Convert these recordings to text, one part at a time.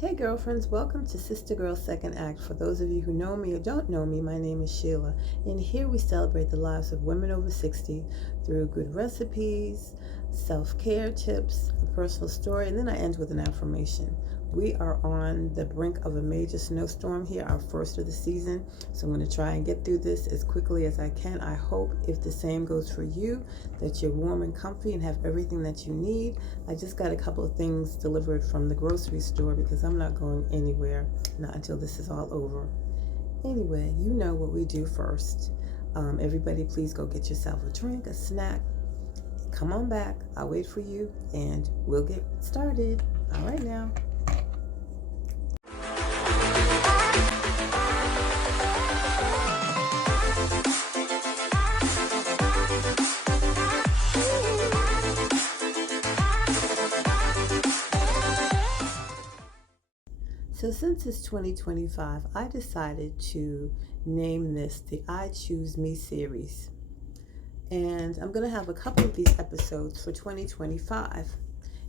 Hey girlfriends, welcome to Sister Girl Second Act. For those of you who know me or don't know me, my name is Sheila, and here we celebrate the lives of women over 60 through good recipes, self-care tips, a personal story, and then I end with an affirmation. We are on the brink of a major snowstorm here, our first of the season, so I'm going to try and get through this as quickly as I can. I hope, if the same goes for you, that you're warm and comfy and have everything that you need. I just got a couple of things delivered from the grocery store because I'm not going anywhere, not until this is all over. Anyway, you know what we do first. Everybody, please go get yourself a drink, a snack. Come on back. I'll wait for you and we'll get started. All right, now. So, since it's 2025, I decided to name this the I Choose Me series. And I'm going to have a couple of these episodes for 2025.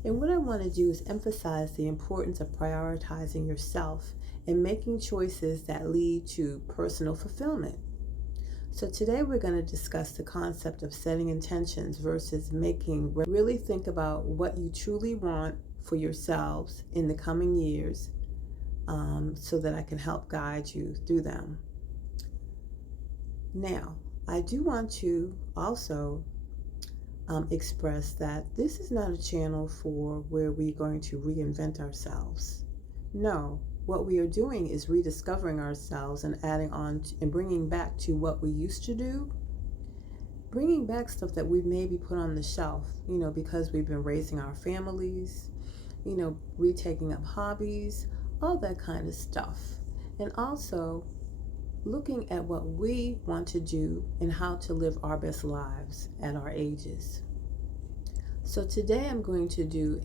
And what I want to do is emphasize the importance of prioritizing yourself and making choices that lead to personal fulfillment. So today we're going to discuss the concept of setting intentions versus making. Really think about what you truly want for yourselves in the coming years, so that I can help guide you through them. Now, I do want to also express that this is not a channel for where we're going to reinvent ourselves. No, what we are doing is rediscovering ourselves and adding on and bringing back to what we used to do, bringing back stuff that we've maybe put on the shelf, because we've been raising our families, retaking up hobbies, all that kind of stuff. And also looking at what we want to do and how to live our best lives at our ages. So today I'm going to do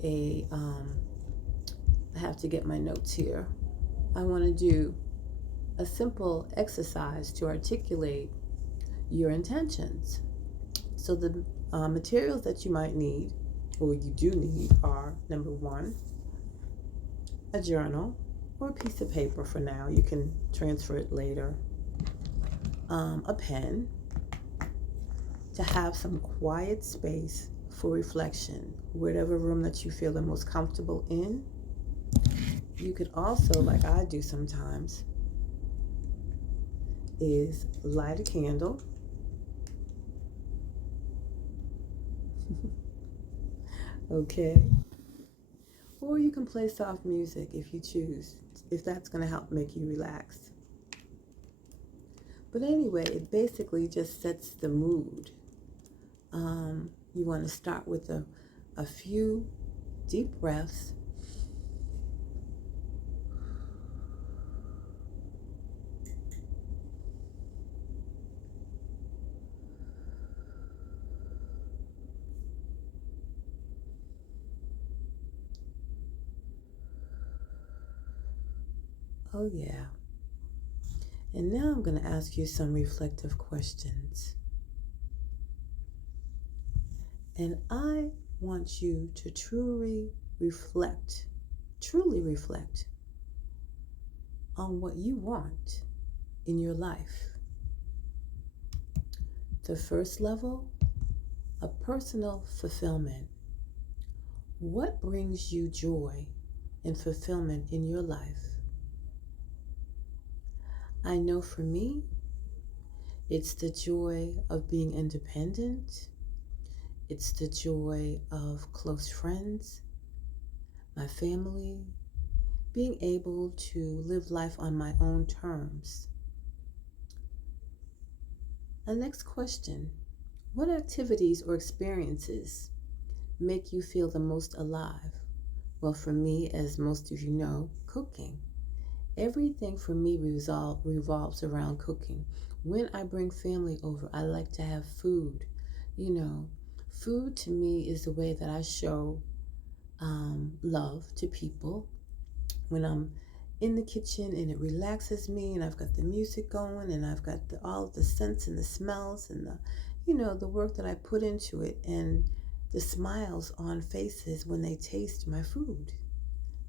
I have to get my notes here. I want to do a simple exercise to articulate your intentions. So the materials that you might need, or you do need, are number one, a journal or a piece of paper for now. You can transfer it later. A pen to have some quiet space for reflection, whatever room that you feel the most comfortable in. You could also, like I do sometimes, is light a candle. Okay. Or you can play soft music if you choose, if that's going to help make you relax. But anyway, it basically just sets the mood. You want to start with a few deep breaths. Oh, yeah. And now I'm going to ask you some reflective questions. And I want you to truly reflect on what you want in your life. The first level, a personal fulfillment. What brings you joy and fulfillment in your life? I know for me, it's the joy of being independent. It's the joy of close friends, my family, being able to live life on my own terms. The next question, what activities or experiences make you feel the most alive? Well, for me, as most of you know, cooking. Everything for me revolves around cooking. When I bring family over, I like to have food. Food to me is the way that I show love to people. When I'm in the kitchen and it relaxes me and I've got the music going and I've got all of the scents and the smells and the work that I put into it and the smiles on faces when they taste my food.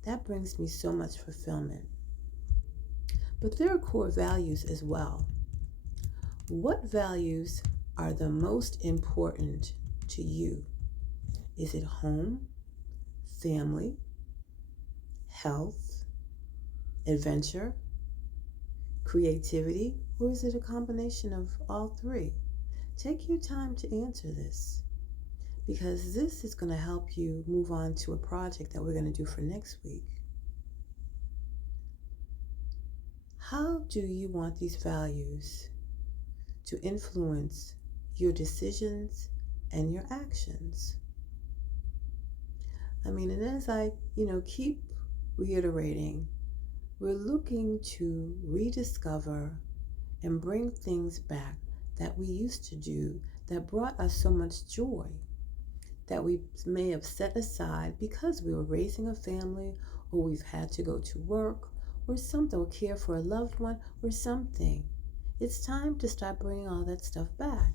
That brings me so much fulfillment. But there are core values as well. What values are the most important to you? Is it home, family, health, adventure, creativity, or is it a combination of all three? Take your time to answer this because this is going to help you move on to a project that we're going to do for next week. How do you want these values to influence your decisions and your actions? And as I, keep reiterating, we're looking to rediscover and bring things back that we used to do that brought us so much joy that we may have set aside because we were raising a family or we've had to go to work or something or care for a loved one or something. It's time to start bringing all that stuff back.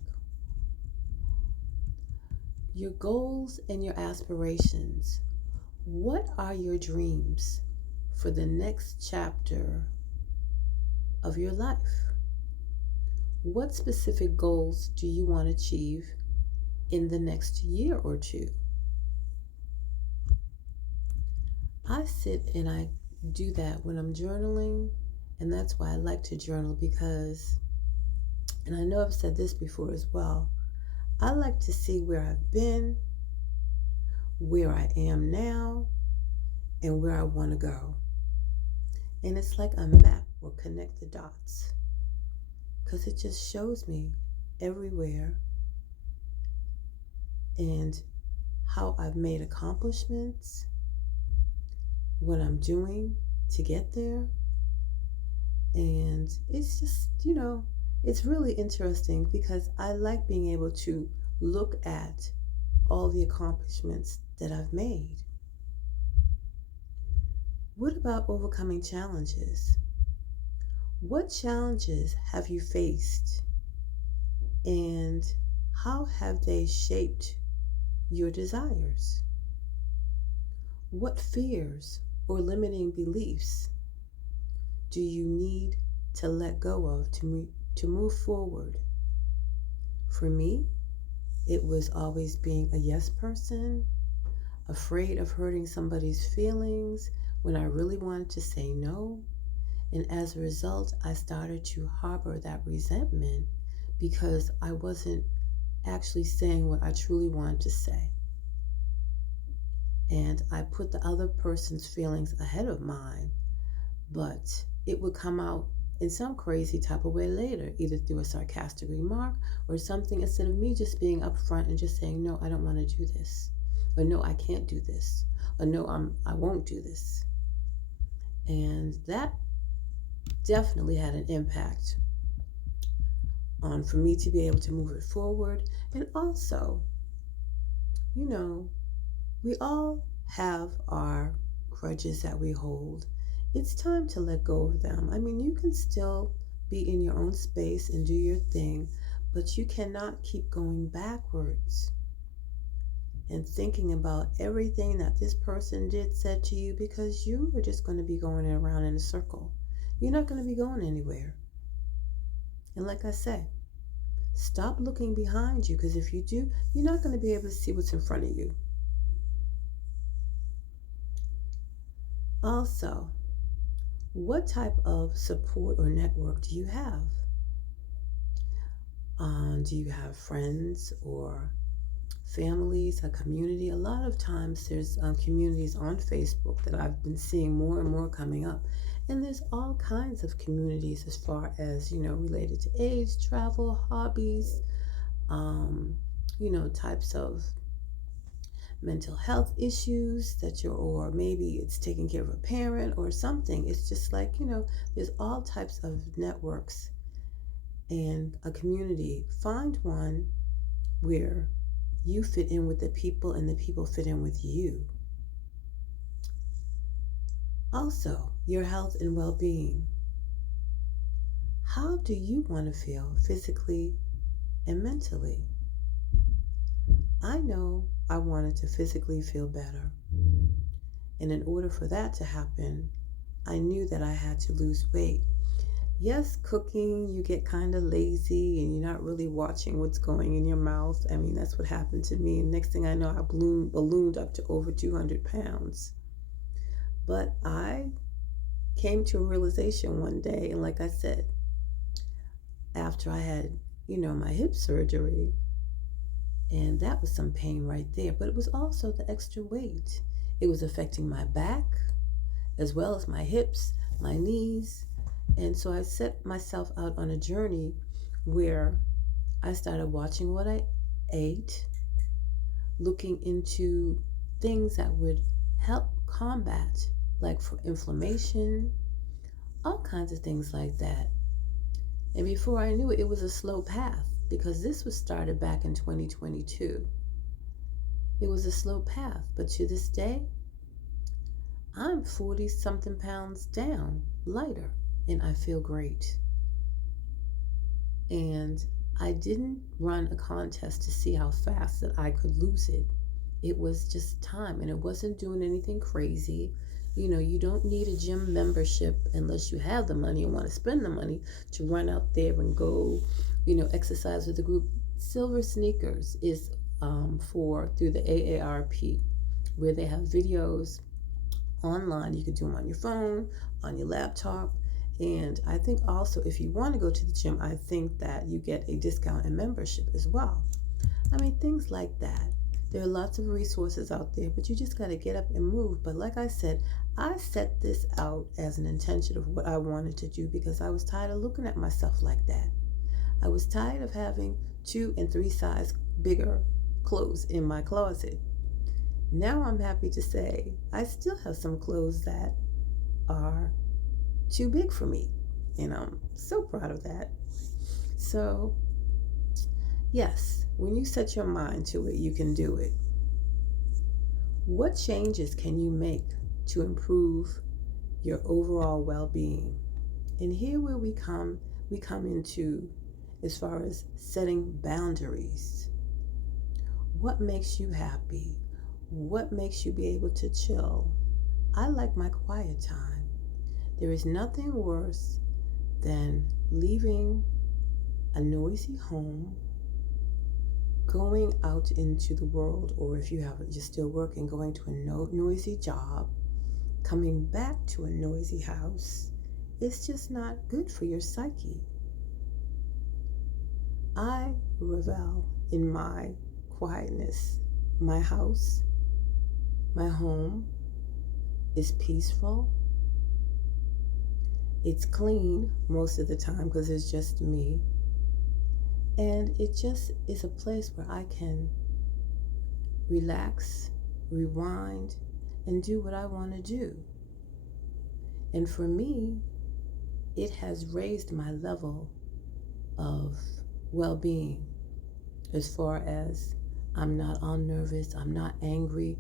Your goals and your aspirations. What are your dreams for the next chapter of your life? What specific goals do you want to achieve in the next year or two? I sit and I do that when I'm journaling, and that's why I like to journal because, and I know I've said this before as well, I like to see where I've been, where I am now, and where I want to go. And it's like a map will connect the dots because it just shows me everywhere and how I've made accomplishments, what I'm doing to get there. And it's just, it's really interesting because I like being able to look at all the accomplishments that I've made. What about overcoming challenges? What challenges have you faced and how have they shaped your desires? What fears or limiting beliefs do you need to let go of to move forward? For me, it was always being a yes person, afraid of hurting somebody's feelings when I really wanted to say no. And as a result, I started to harbor that resentment because I wasn't actually saying what I truly wanted to say. And I put the other person's feelings ahead of mine, but it would come out in some crazy type of way later, either through a sarcastic remark or something, instead of me just being upfront and just saying, no, I don't want to do this, or no, I can't do this, or no, I won't do this. And that definitely had an impact on for me to be able to move it forward. And also, we all have our grudges that we hold. It's time to let go of them. You can still be in your own space and do your thing, but you cannot keep going backwards and thinking about everything that this person said to you, because you are just going to be going around in a circle. You're not going to be going anywhere. And like I said, stop looking behind you, because if you do, you're not going to be able to see what's in front of you. Also, what type of support or network do you have? Do you have friends or families, a community? A lot of times there's communities on Facebook that I've been seeing more and more coming up. And there's all kinds of communities as far as, related to age, travel, hobbies, types of mental health issues or maybe it's taking care of a parent or something. It's just like, there's all types of networks and a community. Find one where you fit in with the people and the people fit in with you. Also, your health and well-being. How do you want to feel physically and mentally? I know I wanted to physically feel better. And in order for that to happen, I knew that I had to lose weight. Yes, cooking, you get kind of lazy and you're not really watching what's going in your mouth. I mean, that's what happened to me. And next thing I know, I ballooned up to over 200 pounds. But I came to a realization one day, and like I said, after I had, my hip surgery, and that was some pain right there, but it was also the extra weight. It was affecting my back as well as my hips, my knees. And so I set myself out on a journey where I started watching what I ate, looking into things that would help combat, like for inflammation, all kinds of things like that. And before I knew it, it was a slow path because this was started back in 2022. It was a slow path, but to this day, I'm 40 something pounds down, lighter, and I feel great. And I didn't run a contest to see how fast that I could lose it. It was just time, and it wasn't doing anything crazy. You don't need a gym membership unless you have the money and want to spend the money to run out there and go, exercise with the group. Silver Sneakers is through the AARP, where they have videos online. You can do them on your phone, on your laptop. And I think also if you want to go to the gym, I think that you get a discount in membership as well. I mean, things like that. There are lots of resources out there, but you just got to get up and move. But like I said, I set this out as an intention of what I wanted to do because I was tired of looking at myself like that. I was tired of having 2 and 3 size bigger clothes in my closet. Now I'm happy to say I still have some clothes that are too big for me, and I'm so proud of that. So, yes, when you set your mind to it, you can do it. What changes can you make to improve your overall well-being? And here where we come into as far as setting boundaries. What makes you happy? What makes you be able to chill? I like my quiet time. There is nothing worse than leaving a noisy home, going out into the world, or if you're still working, going to a noisy job, coming back to a noisy house. It's just not good for your psyche. I revel in my quietness. My house, my home is peaceful. It's clean most of the time because it's just me. And it just is a place where I can relax, rewind, and do what I want to do. And for me, it has raised my level of well-being as far as I'm not all nervous, I'm not angry.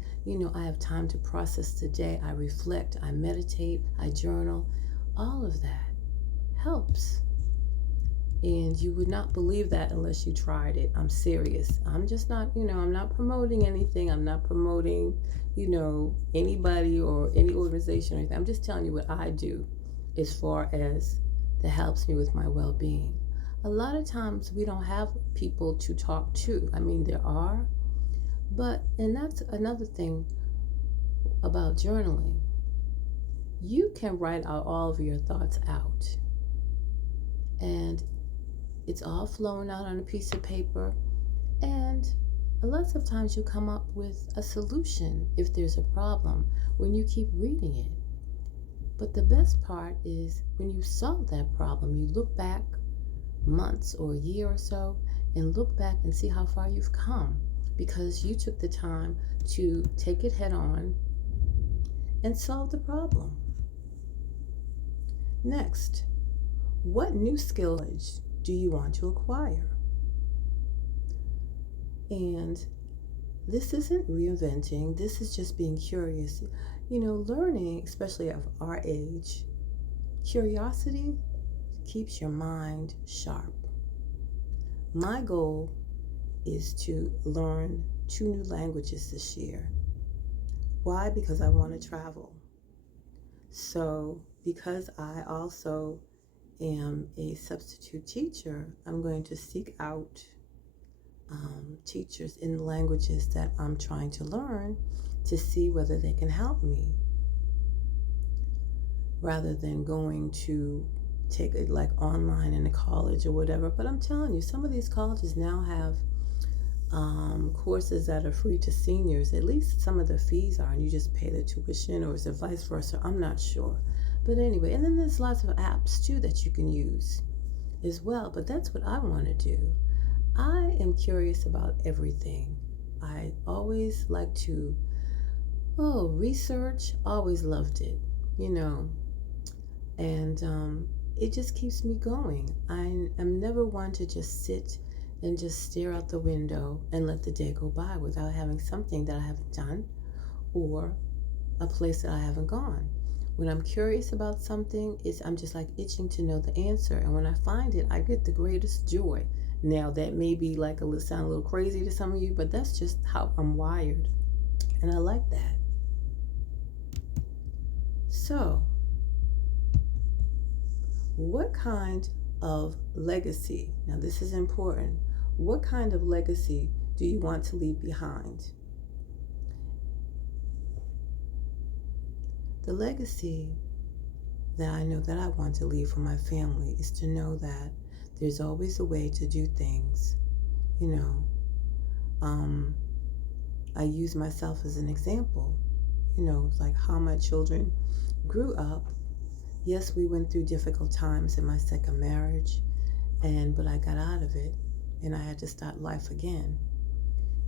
I have time to process the day. I reflect, I meditate, I journal. All of that helps. And you would not believe that unless you tried it. I'm serious. I'm just not, I'm not promoting anything. I'm not promoting, anybody or any organization or anything. I'm just telling you what I do as far as that helps me with my well-being. A lot of times we don't have people to talk to. I mean, there are, and that's another thing about journaling. You can write out all of your thoughts out, and it's all flowing out on a piece of paper, and lots of times you come up with a solution if there's a problem when you keep reading it. But the best part is when you solve that problem, you look back months or a year or so and look back and see how far you've come because you took the time to take it head on and solve the problem. Next, what new skills do you want to acquire? And this isn't reinventing, this is just being curious. Learning, especially of our age, curiosity keeps your mind sharp. My goal is to learn 2 new languages this year. Why? Because I want to travel. So, because I also am a substitute teacher, I'm going to seek out teachers in the languages that I'm trying to learn to see whether they can help me, rather than going to take it like online in a college or whatever. But I'm telling you, some of these colleges now have courses that are free to seniors. At least some of the fees are, and you just pay the tuition, or is it vice versa? I'm not sure. But anyway, and then there's lots of apps too that you can use as well. But that's what I want to do. I am curious about everything. I always like to, research, always loved it, you know, and it just keeps me going. I am never one to just sit and just stare out the window and let the day go by without having something that I haven't done or a place that I haven't gone. When I'm curious about something, I'm just like itching to know the answer. And when I find it, I get the greatest joy. Now that may be like sound a little crazy to some of you, but that's just how I'm wired. And I like that. So, what kind of legacy? Now, this is important. What kind of legacy do you want to leave behind? The legacy that I know that I want to leave for my family is to know that there's always a way to do things. You know, I use myself as an example. You know, like how my children grew up. Yes, we went through difficult times in my second marriage, but I got out of it and I had to start life again.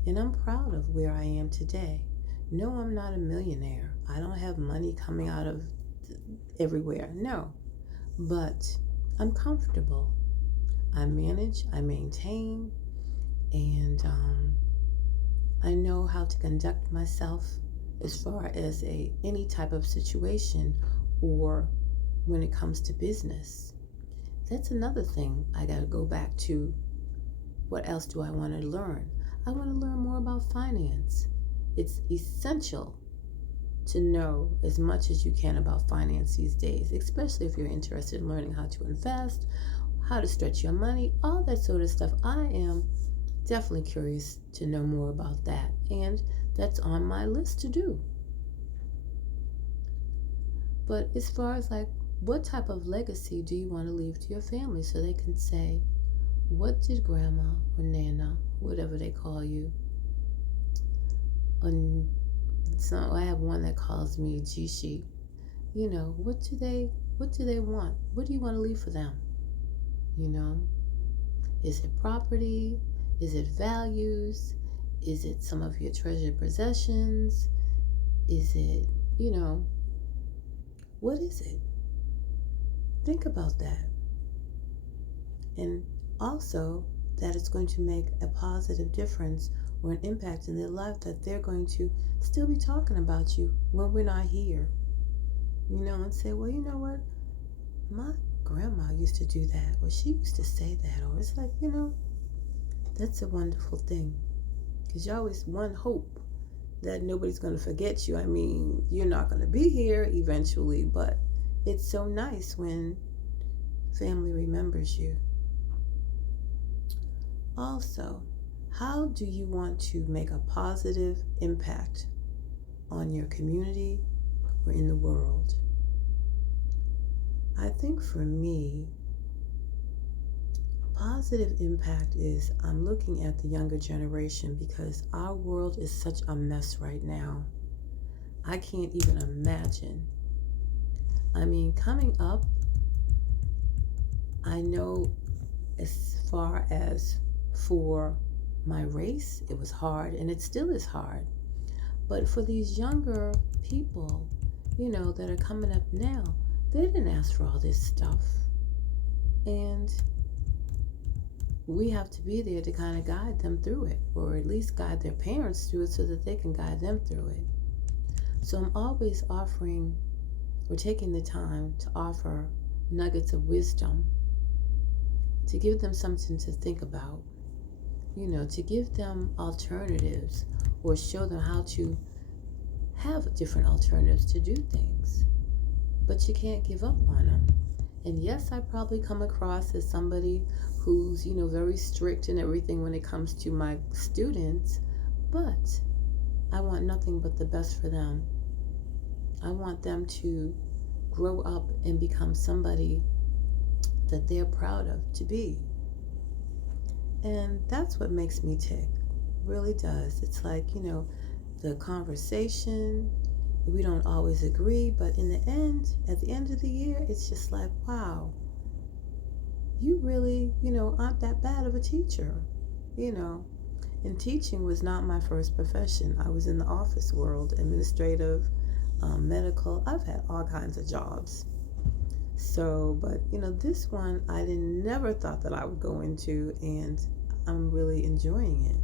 And I'm proud of where I am today. No, I'm not a millionaire. I don't have money coming out of everywhere. No, but I'm comfortable. I manage, I maintain, and I know how to conduct myself as far as any type of situation, or when it comes to business. That's another thing I got to go back to. What else do I want to learn? I want to learn more about finance. It's essential to know as much as you can about finance these days, especially if you're interested in learning how to invest, how to stretch your money, all that sort of stuff. I am definitely curious to know more about that, and that's on my list to do. But as far as like, what type of legacy do you want to leave to your family so they can say, what did grandma or nana, whatever they call you, so I have one that calls me Jishi. You know, what do they want? What do you want to leave for them? You know? Is it property? Is it values? Is it some of your treasured possessions? Is it, what is it? Think about that. And also that it's going to make a positive difference or an impact in their life, that they're going to still be talking about you when we're not here. And say, well, you know what? My grandma used to do that, or she used to say that, or it's like, that's a wonderful thing. Because you always hope that nobody's going to forget you. I mean, you're not going to be here eventually, but it's so nice when family remembers you. Also, how do you want to make a positive impact on your community or in the world? I think for me, a positive impact is I'm looking at the younger generation, because our world is such a mess right now. I can't even imagine. I mean, coming up, I know as far as for my race, it was hard, and it still is hard. But for these younger people, that are coming up now, they didn't ask for all this stuff. And we have to be there to kind of guide them through it, or at least guide their parents through it so that they can guide them through it. So I'm always offering, or taking the time to offer nuggets of wisdom, to give them something to think about, to give them alternatives, or show them how to have different alternatives to do things, but you can't give up on them. And yes, I probably come across as somebody who's, very strict and everything when it comes to my students, but I want nothing but the best for them. I want them to grow up and become somebody that they're proud of to be. And that's what makes me tick. Really does. It's like, the conversation, we don't always agree, but in the end, at the end of the year, it's just like, wow, you really, aren't that bad of a teacher, And teaching was not my first profession. I was in the office world, administrative, medical. I've had all kinds of jobs. So, but this one I never thought that I would go into, and I'm really enjoying it.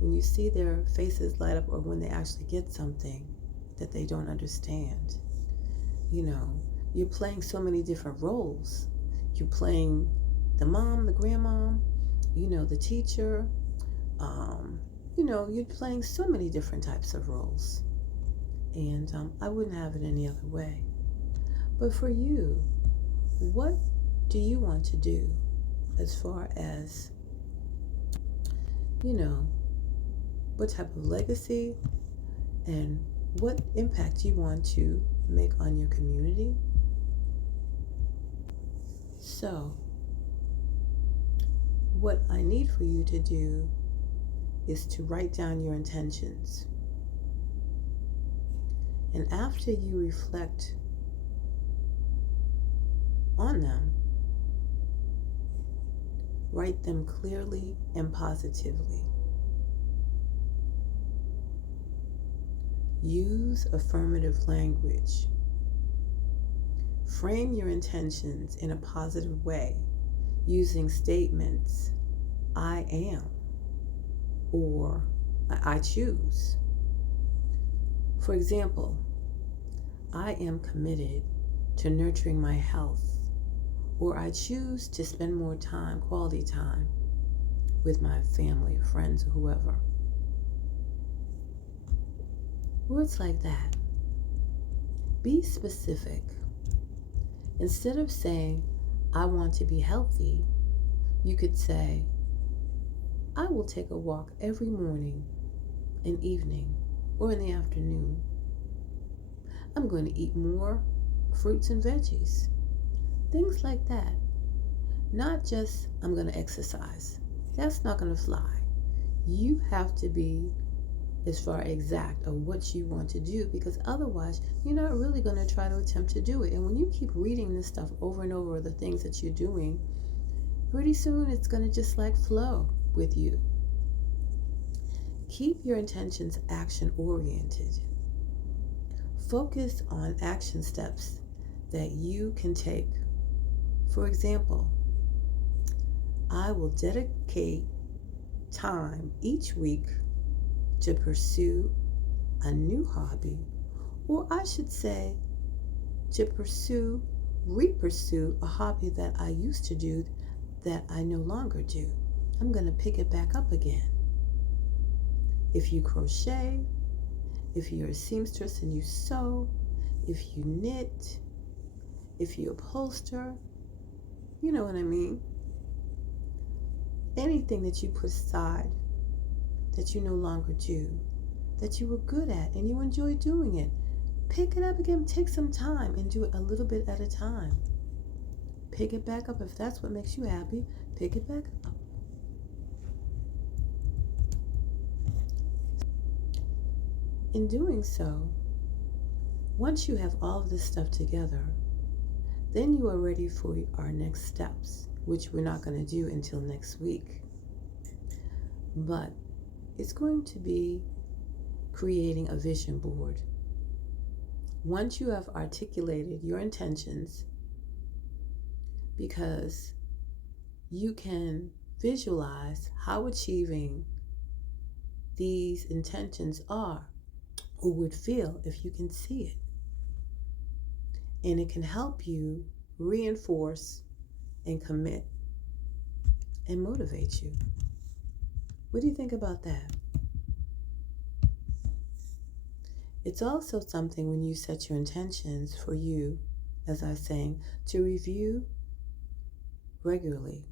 When you see their faces light up, or when they actually get something that they don't understand, you're playing so many different roles. You're playing the mom, the grandmom, the teacher. You're playing so many different types of roles, and I wouldn't have it any other way. But for you, what do you want to do as far as, what type of legacy and what impact you want to make on your community? So, what I need for you to do is to write down your intentions. And after you reflect on them, write them clearly and positively. Use affirmative language. Frame your intentions in a positive way using statements, I am, or I choose. For example, I am committed to nurturing my health, or I choose to spend more time, quality time, with my family, friends, or whoever. Words like that. Be specific. Instead of saying, I want to be healthy, you could say, I will take a walk every morning and evening or in the afternoon. I'm going to eat more fruits and veggies. Things like that. Not just, I'm going to exercise. That's not going to fly. You have to be as far exact of what you want to do, because otherwise you're not really going to try to attempt to do it. And when you keep reading this stuff over and over, the things that you're doing, pretty soon it's going to just like flow with you. Keep your intentions action oriented. Focus on action steps that you can take. For example, I will dedicate time each week to pursue a new hobby, or I should say, to re-pursue a hobby that I used to do that I no longer do. I'm going to pick it back up again. If you crochet, if you're a seamstress and you sew, if you knit, if you upholster, you know what I mean? Anything that you put aside that you no longer do, that you were good at and you enjoy doing it, pick it up again. Take some time and do it a little bit at a time. Pick it back up. If that's what makes you happy, pick it back up. In doing so, once you have all of this stuff together, then you are ready for our next steps, which we're not going to do until next week. But it's going to be creating a vision board. Once you have articulated your intentions, because you can visualize how achieving these intentions are or would feel if you can see it. And it can help you reinforce and commit and motivate you. What do you think about that? It's also something when you set your intentions for you, as I was saying, to review regularly.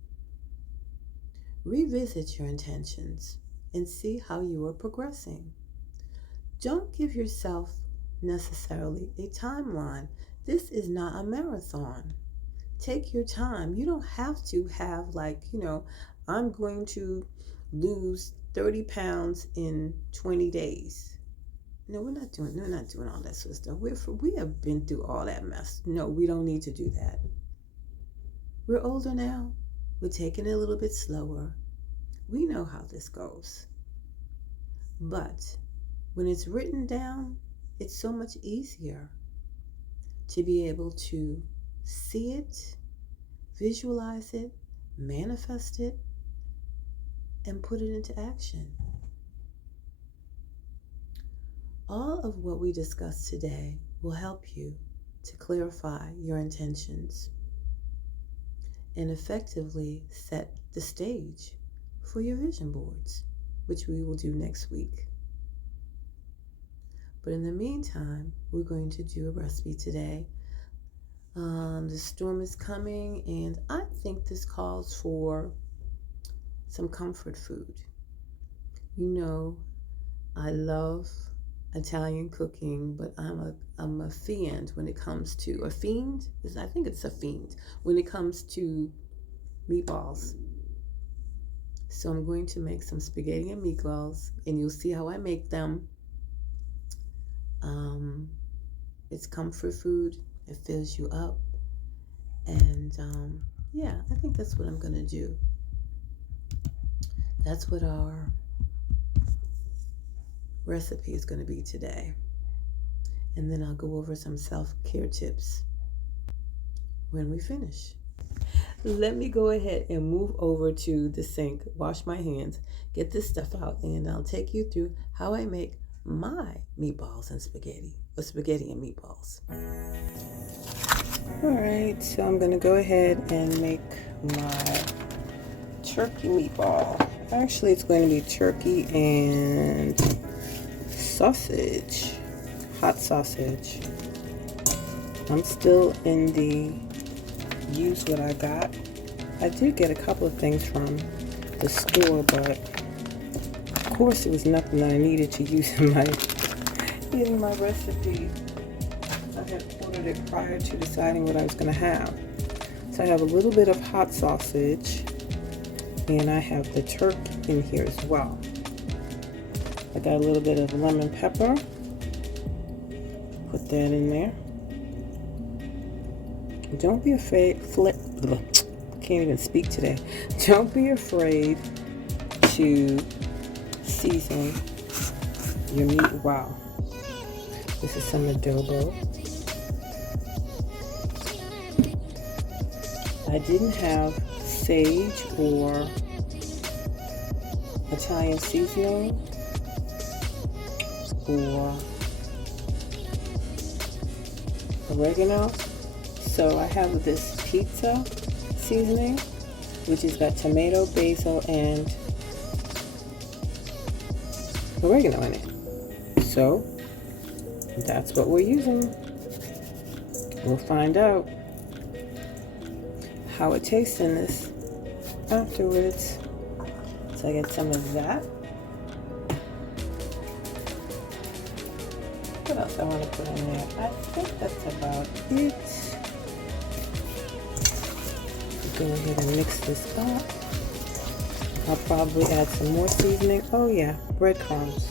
Revisit your intentions and see how you are progressing. Don't give yourself necessarily a timeline. This is not a marathon. Take your time. You don't have to have, I'm going to lose 30 pounds in 20 days. No, we're not doing all that sort of stuff. We have been through all that mess. No, we don't need to do that. We're older now. We're taking it a little bit slower. We know how this goes. But when it's written down, it's so much easier to be able to see it, visualize it, manifest it, and put it into action. All of what we discussed today will help you to clarify your intentions and effectively set the stage for your vision boards, which we will do next week. But in the meantime, we're going to do a recipe today. The storm is coming, and I think this calls for some comfort food. You know, I love Italian cooking, but I'm a fiend when it comes to I think it's a fiend when it comes to meatballs. So I'm going to make some spaghetti and meatballs, and you'll see how I make them. It's comfort food. It fills you up, and I think that's what I'm gonna do. That's what our recipe is going to be today. And then I'll go over some self-care tips when we finish. Let me go ahead and move over to the sink, wash my hands, get this stuff out, and I'll take you through how I make my meatballs and spaghetti, or spaghetti and meatballs. All right, so I'm going to go ahead and make my turkey meatball. Actually, it's going to be turkey and sausage, hot sausage. I'm still in the use what I got. I did get a couple of things from the store, but of course it was nothing that I needed to use in my recipe. I had ordered it prior to deciding what I was going to have. So I have a little bit of hot sausage, and I have the turkey in here as well. I got a little bit of lemon pepper. Put that in there. Don't be afraid. Can't even speak today. Don't be afraid to season your meat. Wow. This is some adobo. I didn't have sage or Italian seasoning or oregano, so I have this pizza seasoning, which has got tomato, basil, and oregano in it. So that's what we're using. We'll find out how it tastes in this afterwards. So I get some of that. What else I want to put in there? I think that's about it. Go ahead and mix this up. I'll probably add some more seasoning. Oh yeah, breadcrumbs.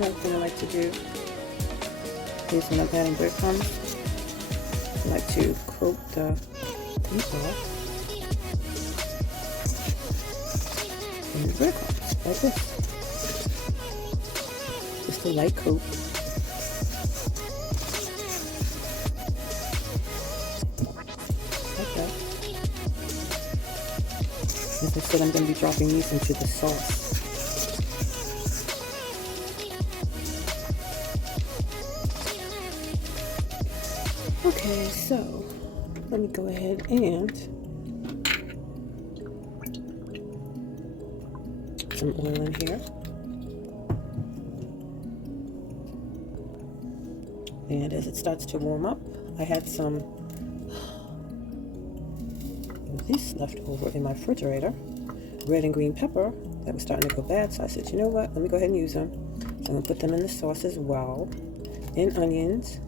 Another thing I like to do is when I'm adding breadcrumbs, I like to coat the meatball in the breadcrumbs like this. Just a light coat. Like that. As I said, I'm going to be dropping these into the sauce. Okay, so let me go ahead and some oil in here. And as it starts to warm up, I had some of this left over in my refrigerator. Red and green pepper that was starting to go bad, so I said, you know what, let me go ahead and use them. So I'm going to put them in the sauce as well. And onions.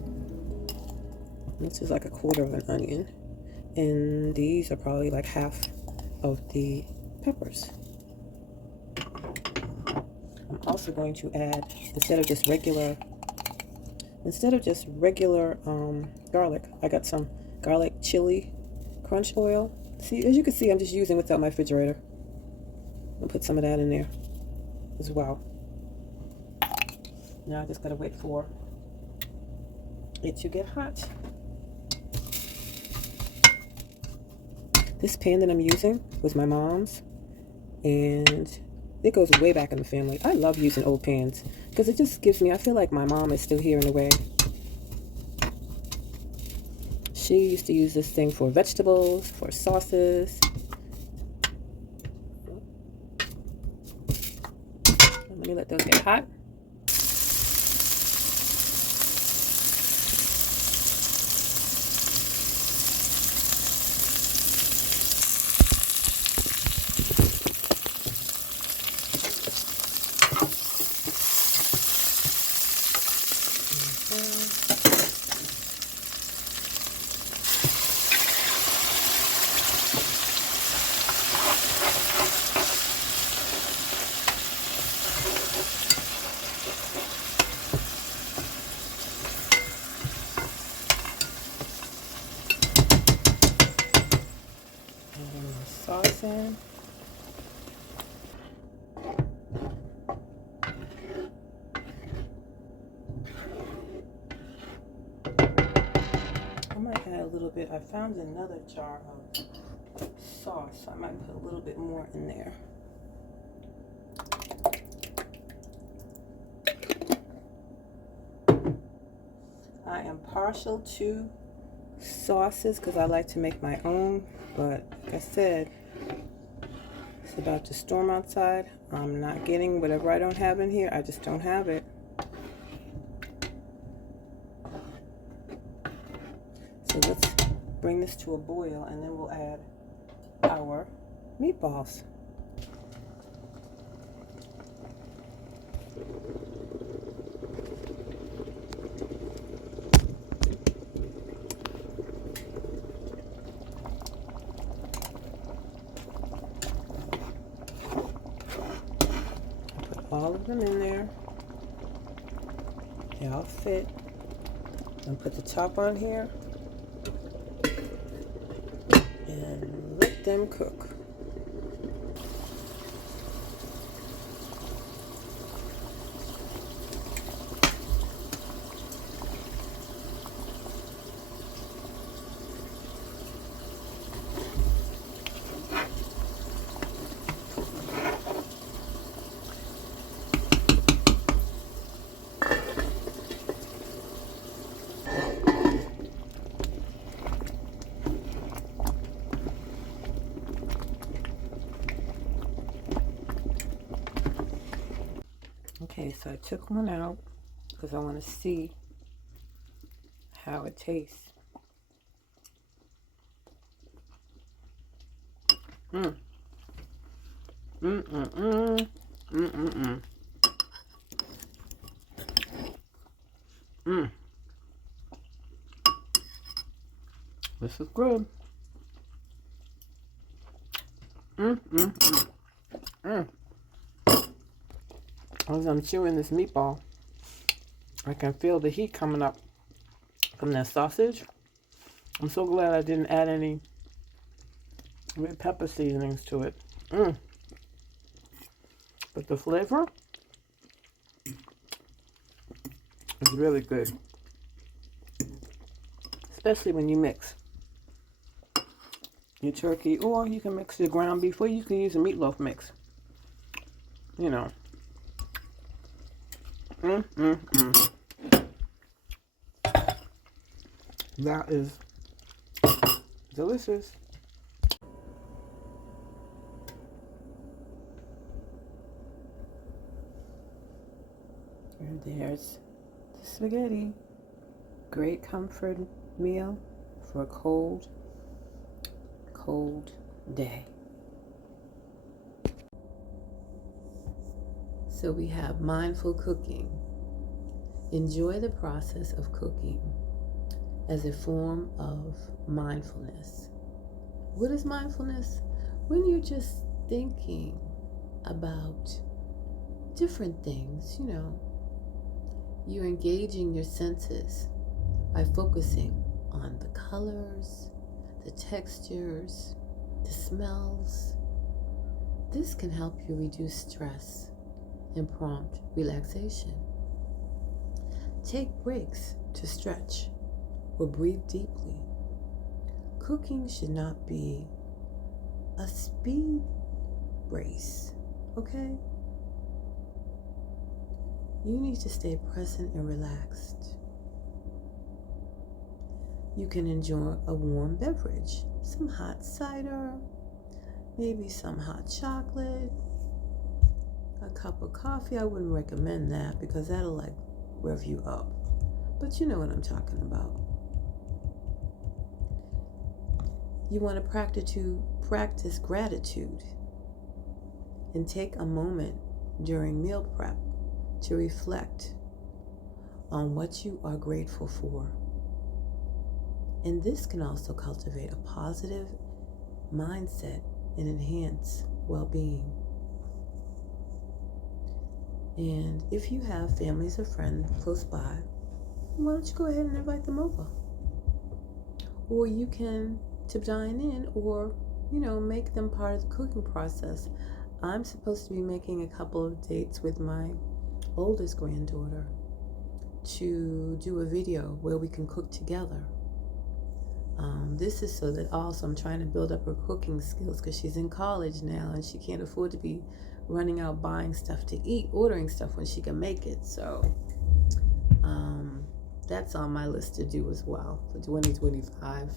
This is like a quarter of an onion. And these are probably like half of the peppers. I'm also going to add, instead of just regular garlic, I got some garlic chili crunch oil. See, as you can see, I'm just using without my refrigerator. I'll put some of that in there as well. Now I just gotta wait for it to get hot. This pan that I'm using was my mom's, and it goes way back in the family. I love using old pans because it just gives me, I feel like my mom is still here in a way. She used to use this thing for vegetables, for sauces. Let me let those get hot. Sauce in. I might add a little bit. I found another jar of sauce. I might put a little bit more in there. I am partial to sauces because I like to make my own, but like I said, it's about to storm outside. I'm not getting whatever I don't have in here. I just don't have it. So let's bring this to a boil and then we'll add our meatballs. All of them in there. They all fit. And put the top on here and let them cook. Okay, so I took one out because I want to see how it tastes. Mmm. Mmm. This is good. As I'm chewing this meatball, I can feel the heat coming up from that sausage. I'm so glad I didn't add any red pepper seasonings to it. But the flavor is really good. Especially when you mix your turkey, or you can mix your ground beef, or you can use a meatloaf mix. You know. That is delicious. And there's the spaghetti. Great comfort meal for a cold day. So we have mindful cooking. Enjoy the process of cooking as a form of mindfulness. What is mindfulness? When you're just thinking about different things, you're engaging your senses by focusing on the colors, the textures, the smells. This can help you reduce stress and prompt relaxation. Take breaks to stretch or breathe deeply. Cooking should not be a speed race, okay? You need to stay present and relaxed. You can enjoy a warm beverage, some hot cider, maybe some hot chocolate, a cup of coffee. I wouldn't recommend that because that'll rev you up. But you know what I'm talking about. You want to practice gratitude and take a moment during meal prep to reflect on what you are grateful for. And this can also cultivate a positive mindset and enhance well-being. And if you have families or friends close by, why don't you go ahead and invite them over? Or you can dine in, or make them part of the cooking process. I'm supposed to be making a couple of dates with my oldest granddaughter to do a video where we can cook together. This is so that also I'm trying to build up her cooking skills because she's in college now and she can't afford to be running out buying stuff to eat, ordering stuff when she can make it. So that's on my list to do as well for 2025.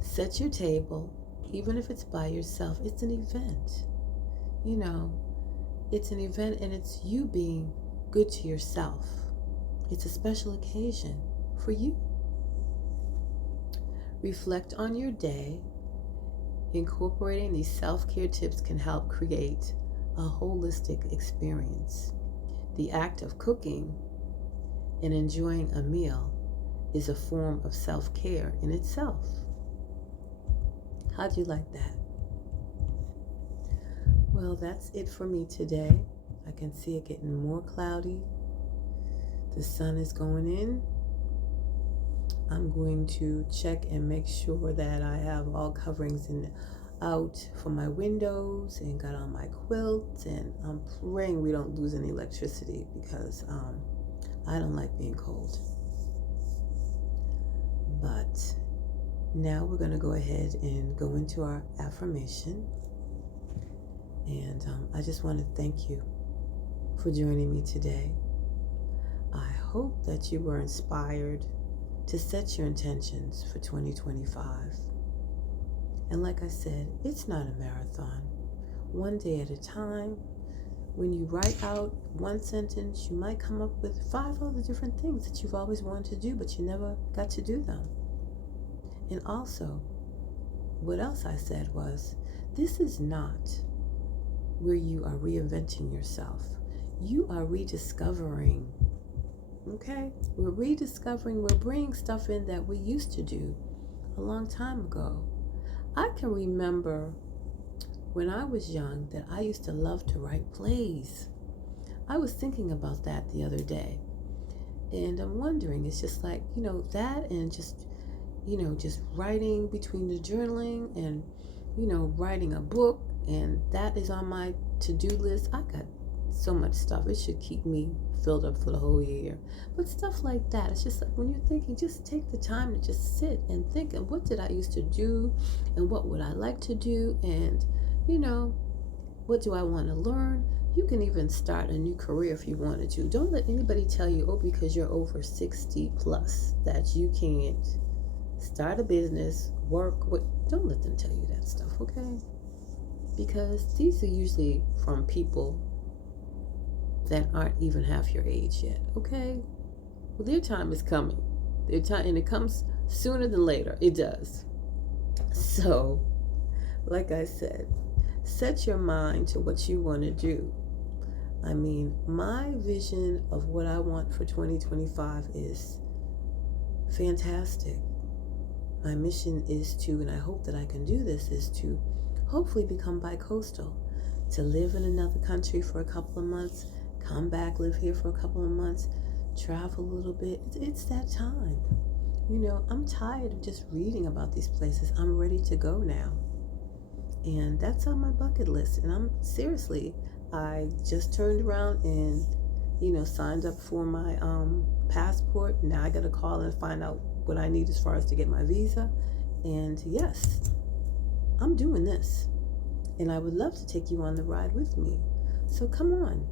Set your table, even if it's by yourself. It's an event. It's an event, and it's you being good to yourself. It's a special occasion for you. Reflect on your day. Incorporating these self-care tips can help create a holistic experience. The act of cooking and enjoying a meal is a form of self-care in itself. How'd you like that? Well, that's it for me today. I can see it getting more cloudy. The sun is going in. I'm going to check and make sure that I have all coverings out for my windows and got on my quilt, and I'm praying we don't lose any electricity because I don't like being cold. But now we're going to go ahead and go into our affirmation. And I just want to thank you for joining me today. I hope that you were inspired to set your intentions for 2025. And like I said, it's not a marathon. One day at a time. When you write out one sentence, you might come up with 5 other different things that you've always wanted to do, but you never got to do them. And also, what else I said was, this is not where you are reinventing yourself. You are rediscovering. Okay? We're rediscovering, we're bringing stuff in that we used to do a long time ago. I can remember when I was young that I used to love to write plays. I was thinking about that the other day, and I'm wondering, it's just like, that, and just writing between the journaling and, writing a book, and that is on my to-do list. I got so much stuff. It should keep me filled up for the whole year. But stuff like that, it's just like when you're thinking, just take the time to just sit and think, and what did I used to do, and what would I like to do, and, what do I want to learn? You can even start a new career if you wanted to. Don't let anybody tell you, oh, because you're over 60 plus, that you can't start a business, work. Don't let them tell you that stuff, okay? Because these are usually from people that aren't even half your age yet, okay? Well, their time is coming. Their time, and it comes sooner than later. It does. So, like I said, set your mind to what you want to do. I mean, my vision of what I want for 2025 is fantastic. My mission is to, and I hope that I can do this, is to hopefully become bi-coastal, to live in another country for a couple of months, come back, live here for a couple of months, travel a little bit. It's that time. I'm tired of just reading about these places. I'm ready to go now. And that's on my bucket list. And I just turned around and, signed up for my passport. Now I got to call and find out what I need as far as to get my visa. And yes, I'm doing this. And I would love to take you on the ride with me. So come on.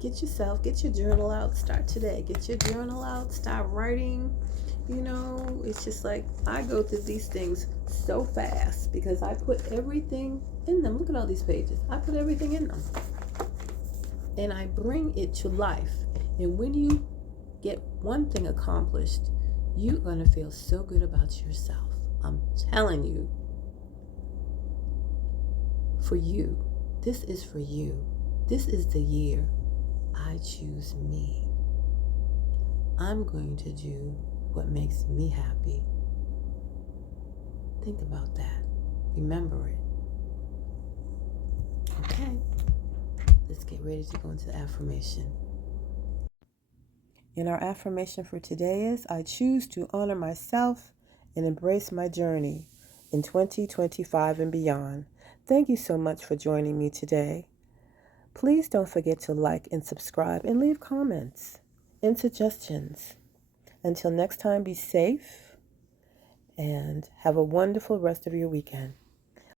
Get your journal out. Start today. Get your journal out. Start writing. It's just like I go through these things so fast because I put everything in them. Look at all these pages. I put everything in them. And I bring it to life. And when you get one thing accomplished, you're going to feel so good about yourself. I'm telling you. For you. This is for you. This is the year I choose me. I'm going to do what makes me happy. Think about that. Remember it. Okay. Let's get ready to go into the affirmation. And our affirmation for today is, I choose to honor myself and embrace my journey in 2025 and beyond. Thank you so much for joining me today. Please don't forget to like and subscribe and leave comments and suggestions. Until next time, be safe and have a wonderful rest of your weekend.